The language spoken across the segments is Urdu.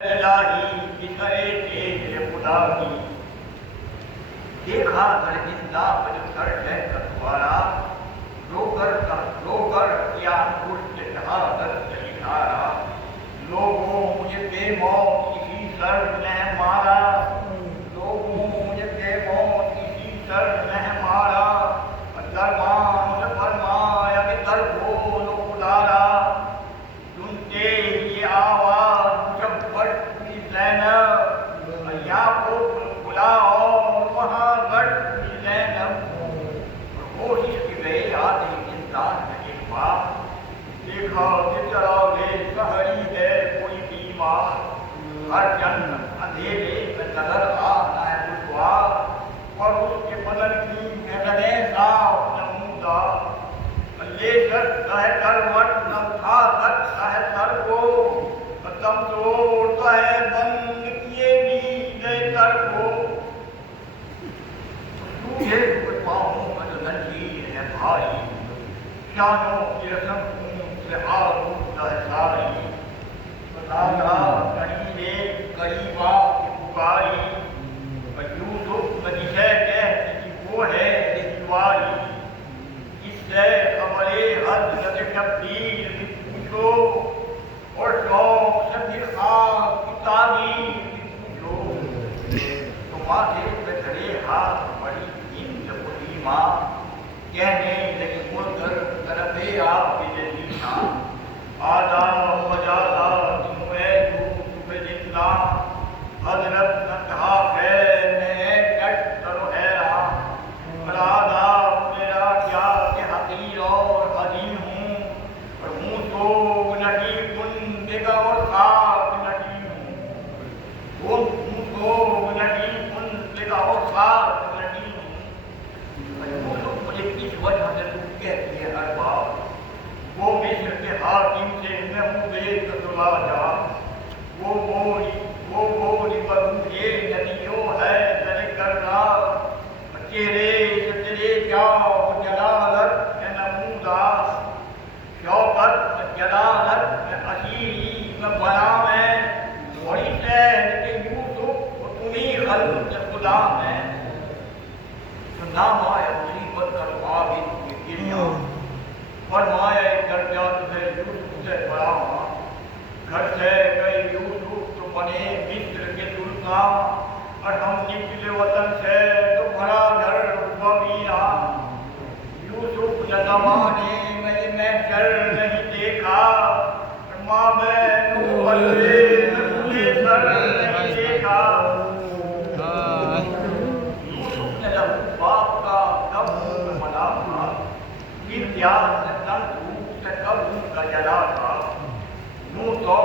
الہی بسرے تیرے خدا کی دیکھا در زندہ بج کر ہے کتوارا رو کر کیا انگشت شہادت سے اشارہ لوگوں مجھے بے موت کسی سر نے مارا لوگوں مجھے بے موت کسی سر نے مارا درمان سے فرمایا کہ در بولو خدارا سنتے یہ آواز مشبت کی زینب یعقوب بلاؤ وہاں گڑھ کی زینب کوشش کی گئی آدھی انسان میں ایک بار دیکھا کہ چراغے سہری ہے کوئی بیمار ہر جنت اندھیرے میں نظر آنا ہے دشوار اور اس کے بدن کی محنتیں صاف نمودار لے سکتا ہے کروٹ نہ اٹھا سکتا ہے سر کو دم توڑتا ہے بند کیے بھی گئے سر کو تجھے کوئی پاؤں میں تو ننجیر ہے بھائی شانوں کی رسم خون سے آلودہ ہے ساری بتایا قریبے قریبا کی پکاری یوسف جسے کہتی تھی وہ ہے رشتواری جس سے خبر حضرت شبیر بھی پوچھو اور شوق سے پھر خواب کی تعبیر بھی پوچھو تو ماتھے پہ دھرے ہاتھ بڑی ہند قدیمہ کہنے لگی مڑ کر طرف آپ جلینا آداب وجادہ تمہیں یوسف زندہ حضرت نے کہا خیر میں کٹ کرو حیران آداب میرا کیا کہ حقیر اور عظیم ہوں اور ہوں تو نٹی کن دیگا اور خاک نٹی ہوں ہوں تو نٹی کن دیگا اور خاک نٹی ہوں مجھے کس وجہ سے تو کہتی ہے ہر بات وہ مصر کے حاکم سے میں ہوں بے قتلا جا وہ بولی پر مجھے ندیوں ہے ترے کرنا چہرے سے تیرے جاؤ جلالت ہے نمودار شوقت جلالت میں اسیری میں بنا میں بڑی شہر کے یوسف و تمہیں خلق خدا میں نام آیا مصیبت کر عابد کی گریہ فرمایا کر جا تمہیں یوسف سے بڑا گھر سے گئے یوسف تو بنے مصر کے سلطان اور ہم نکلے وطن سے تو بھرا گھر ویرا یوسف نے زمانے میں یہ محشر نہیں دیکھا ماں بہن بلے نسلے سر نہیں دیکھا یوسف نے جب باپ کا کب منا تھا امتیاز سے تن دھوپ سے کب ان کا جلا تھا نو تو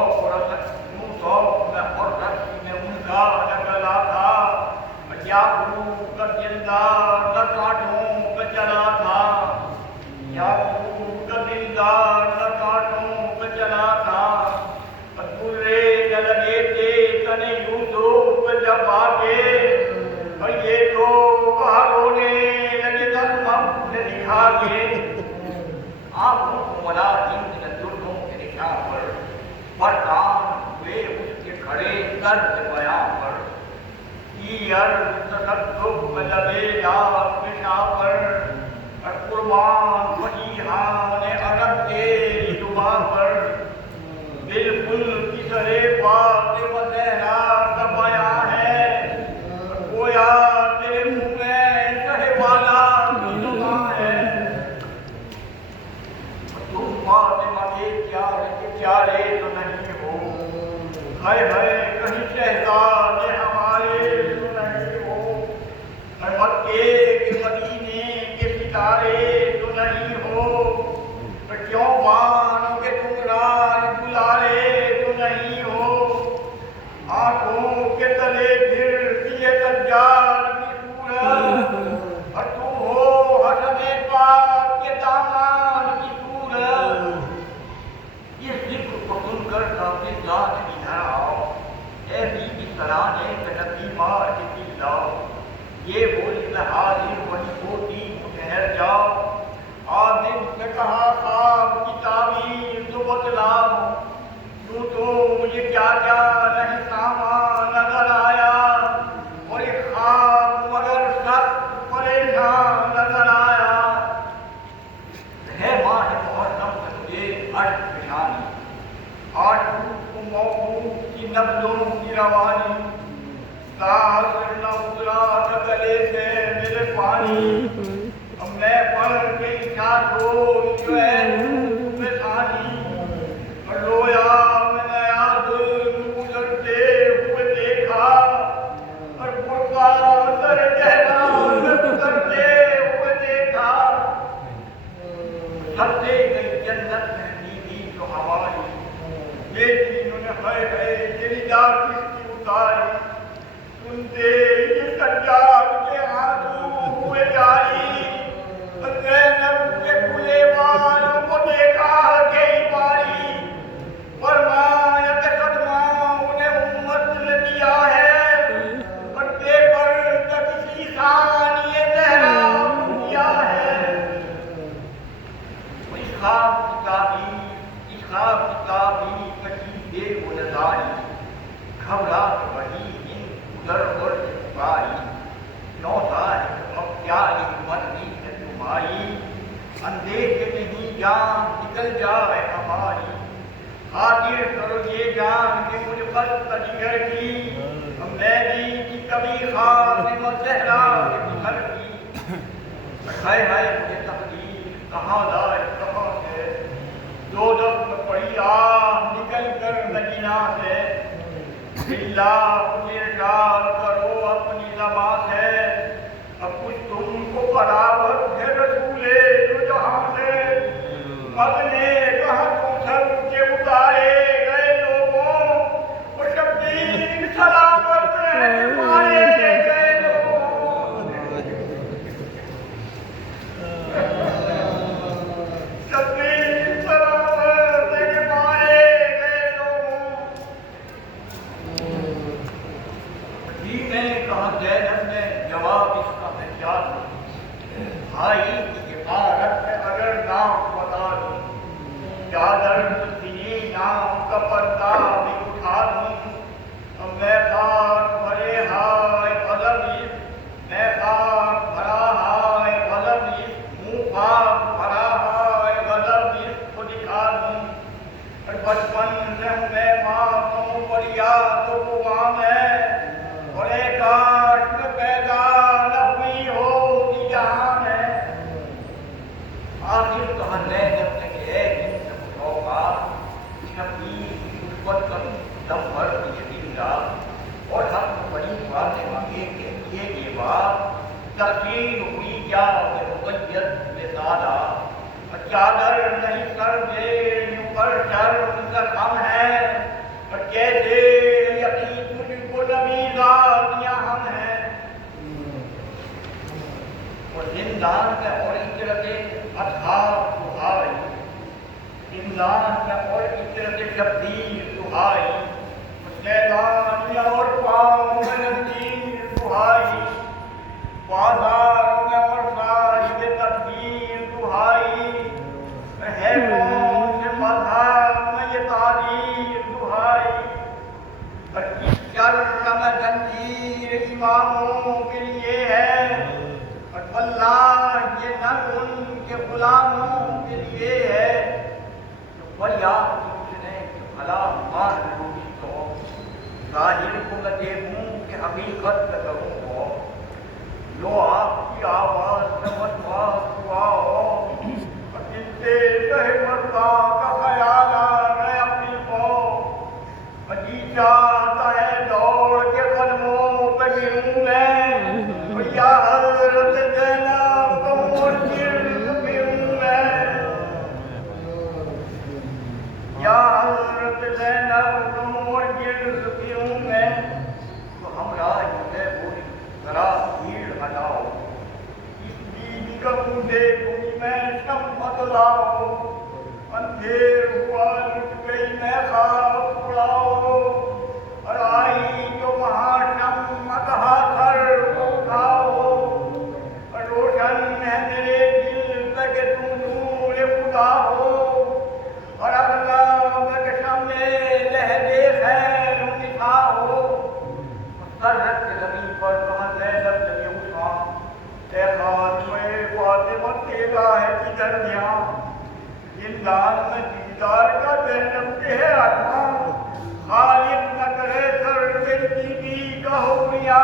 میں اور رکھی میں ان کا نکلا تھا یعقوب کا دلدار نہ کانٹوں پہ چلا تھا یعقوب کا دلدار نہ کانٹوں پہ چلا تھا برے نہ لگے تھے تنے یوسف پہ جب آگے اور یہ تو کہا رونے لگے تک سے دکھا کے آنکھوں کو ملا ہند نے دردوں کے نشاں پر کان ہوئے اس کے کھڑے درد بیاں پر تصدق میں لبے دار پیشہ پر اور قربان فقیہان عرب کے دعا پر بالکل کسرے بات و زہرا کا بیان ہے گویا تیرے منہ میں سہے والا کی زبان ہے تم فاطمہ کے پیارے تو نہیں ہو ہائے ہائے کہیں شہزادے ہمارے تو نہیں ہو مکے کے مدینے کے ستارے تو نہیں ہو کیوں مانو کہ تم راج بلارے تو نہیں ہو آنکھوں کے تلے پھرتی ہے دجال کی صورت اور تم ہو حسن پاک کے دامان کی صورت یہ ذکر کو سن کر کافی ذات ادھر آؤ اے بی سرانے نبی مار کے دل لاؤ یہ بولی میں حاضر وہی ہوتی ٹھہر جاؤ عابد نے کہا خواب کی تعبیر تو بتلاؤ یوں تو مجھے کیا کیا نہیں کی نبضوں کی روانی، سانس نہ اترا تھا گلے سے میرے پانی، اب میں پڑھ کے اشارت ہو جو ہے میں ثانی، اور رویا میں نے یاد گزرتے ہوئے دیکھا، اور برقع سر گہرا گزرتے ہوئے دیکھا، سب سے گئی جنت میں نیلی جو ہماری، یہ تینوں نے ہائے ہائے یہ نگاہ کس کی اتاری، سنتے یہ سجاد کے آنسو ہوئے جاری، زینب کے کھلے بال کو دیکھا کئی باری، فرمایا کہ صدمہ انہیں امت نے دیا ہے، اور بے پر کسی ثانی زہرا دیا ہے۔ خواب کی تعبیر کشی بے گلزاری، گھبراہٹ بڑھی ان ادھر اور پائی، نو سال اب کیا منی ہے تمہاری، اندیشے نہیں جان نکل جائے ہماری، خاطر کرو یہ جان کہ مجھ پر تجگر کی، میری کی کبھی خاتم زہرا کے گھر کی، ہائے ہائے مجھے تقدیر کہاں لائے کہاں سے، دو دم پڑی آہ نکل کر مدینہ سے، اللہ مجھے ارشاد کرو اپنی زبان سے، اب کچھ تم کو برابر ہے رسول دو جہاں سے، مغنے کہاں تم سب کے اتارے گئے لوگوں، وہ شبیر سلامت ہے مارے گئے لوگوں، شبیر سلامت ہے مارے گئے لوگوں۔ جی میں کہا زینب نے جواب اس کا میں کیا دوں، بھائی کی حفاظت میں اگر نام بتا دوں، چادر سینے نام کا پردہ بھی اٹھا دوں، اب میں خاک بھرے ہائے غضب، میں خاک بھرا ہائے غضب، منہ خاک بھرا ہائے غضب کو دکھا دوں، اور بچپن سے میں معصوم پر یاد تو وہ عام ہے، اور ایک آٹھ میں پیدا نہ ہوئی ہوگی جہاں ہے، آخر کہا زینب نے کہ اے جن شوقا، شبیر کی نسبت کا دم بھر دیے دنگا، اور حق بڑی فاطمہ یہ بات تقسیم ہوئی کیا کہ مقید میں سادہ، اور چادر نہیں سر دے یوں پر شرم کا کم ہے، اور کیسے یقین تجھ کو نبی ذاتیاں ہم ہیں، اور زندان میں اور اجرت اصحاب سہائی، زندان میں اور اجرت شبیر سہائی، میدانیاں اور پاؤں میں نذیر سہائی، بازار میں اور صاحب تدبیر سہائی، ہے کون سے مذہب میں یہ تعریف سہائی، اور اس شر میں زنجیر اماموں کے لیے ہے، اور اللہ یہ نہ ان کے غلاموں کے لیے ہے، فریاد کی اس نے کہ بھلا مان لوگی تو ظاہر کو میں دیکھوں کہ حقیقت میں کروں ہو، لو آپ کی آواز میں مدواز ہوا ہو، اور جن سے شہ مرتا کا خیال آ گیا اپنی کو، اور جی چاہتا ہے دوڑ کے قدموں پہ گروں میں، اور یا حضرت زینب کو مڑ گرد پھروں میں، یا حضرت زینب کو مڑ گرد پھروں میں، تو ہمراہ جو ہے بولی ذرا بھیڑ ہٹاؤ، اس بیوی کا منہ دیکھوں گی میں شب مت لاؤ، اندھیر ہوا لٹ گئی میں خواب اڑاؤ، اور آئی دنیا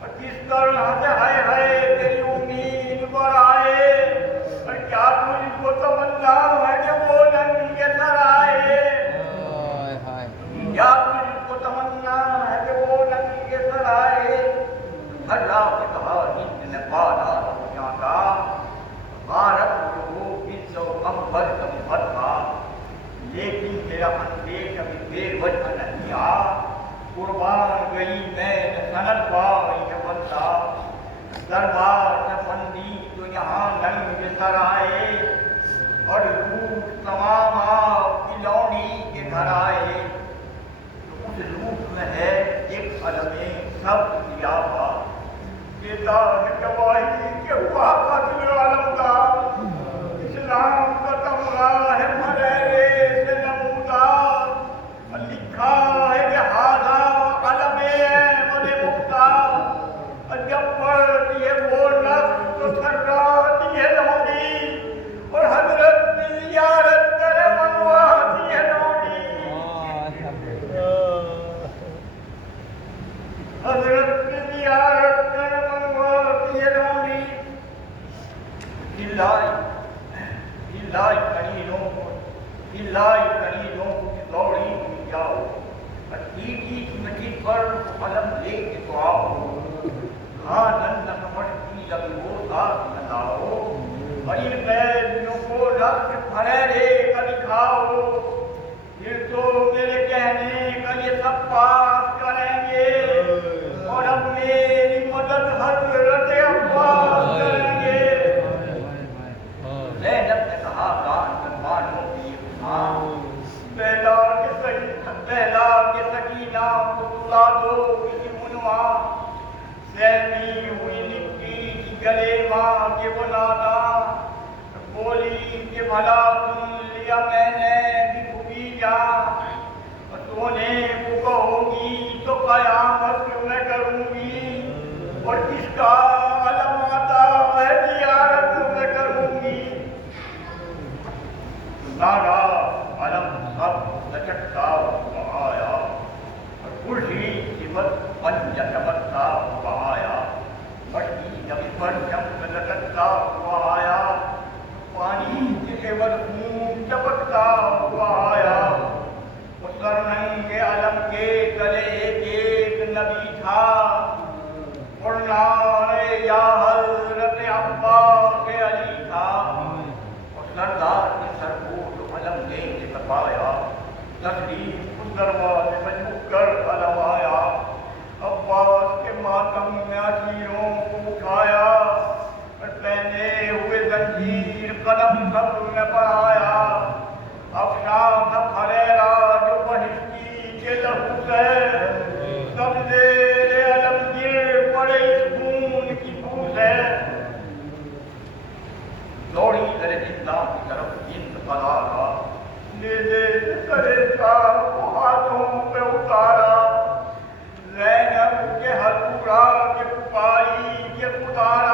اور کس طرح سے ہے تیری امید بڑھائے اور کیا تجھ کو تمنا ہے کہ وہ ننگے سر آئے کیا تجھ کو تمنا ہے کہ وہ ننگے سر آئے ہر رات کہا ہند نے پالا دنیا کا غارت جو بزو کمبر کمبر کا لیکن تیرا اندیش ابھی بے وجہ نہیں آ قربان گئی میں سنت بائی بندہ دربار سے بندی تو یہاں ننگ سر آئے اور لوٹ تمام آپ کی لونی کے گھر آئے تو اس لوٹ میں ہے ایک علم سب ضیافہ دیتا ہے گواہی کہ ہوا قتل علمدار اسلام کا تمغہ ہے مریرے سے نمودار لکھا ہے کہ ہاضا علم احمد مختار جب پڑھتی ہے وہ نفس تو تھراتی ہے لونی اور حضرت کی زیارت کرے منواتی ہے لونی حضرت کی زیارت کرے منواتی ہے لونی ہلائی قلیلوں کی دوڑی ہوئی جاؤ ٹیٹی کی مسجد پر علم لے کے تو آؤ ہاں نن نمٹتی لبی وہ ساتھ نہ لاؤ اور ان بیلیوں کو رکھ پھریرے کا دکھاؤ پھر تو میرے کہنے کا یہ سب پاس کریں گے اور اب میری مدد حضرت عباس کریں گے زینب نے کہا کان مسلمانوں کی پہلا کہ سکینہ کو سلا دو کسی عنوان سہمی ہوئی نکی کی گلے ماں کے وہ نادا بولی کہ بھلا سن لیا میں نے بھی پھوپھی جان سونے کو کہو گی تو قیامت میں کروں گی اور کس کا علم آتا ہے زیارت میں کروں گی ناگا علم سب لچکتا ہوا آیا اور کرسی صفت پنج چمکتا ہوا آیا بڑی جب پر جب لچکتا ہوا آیا پانی کے عوض خون چپکتا ہوا آیا اس سرنگ علم کے گلے ایک نبی تھا پڑھنا یا حضرت عباس علی تھا اور سردار کے سر کو علم لے کے تپایا تصدیق اس دروازے میں جھک کر علم آیا عباس کے ماتم میں اسیروں کو اٹھایا اور پہنے ہوئے زنجیر قدم سب نے بڑھایا افشاں تھا پھریرا جو بہشتی کے لہو سے سب زیر علم گر پڑے اس خون کی بو سے دوڑی در زندہ کی طرف ہند پلارا نیزے سرے چار کو ہاتھوں پہ اتارا زینب کے حضورا کے پکاری کے پتارا